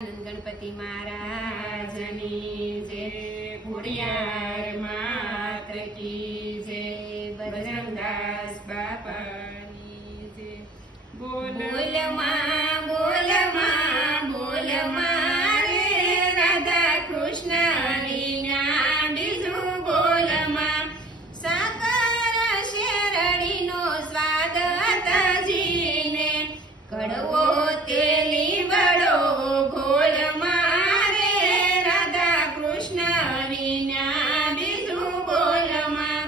गणपति महाराजनी जय, घोड़ियार मात की जय, बजरंगदास बापानी जय। बोल बोल माँ रे राधा कृष्ण विना बीजू बोल माँ, सागर शेरड़ी नो स्वागत जीने, कड़वो तेली बड़ो घोल मारे राधा कृष्ण विना बीजू बोल माँ,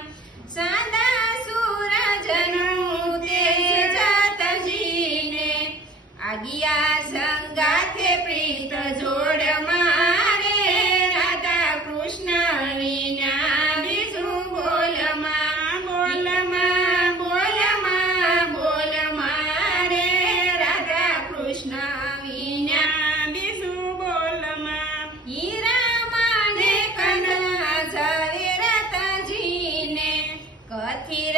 सादा सूरजनु तेजात जीने, आगिया संगाथे प्रीत जोड़ मारे राधा कृष्ण विना बीजू बोल माँ, बोल माँ बोल मारे राधा कृष्ण विना बीजू बोल माँ। हीरा माने कना झवेरता जीने, कथिर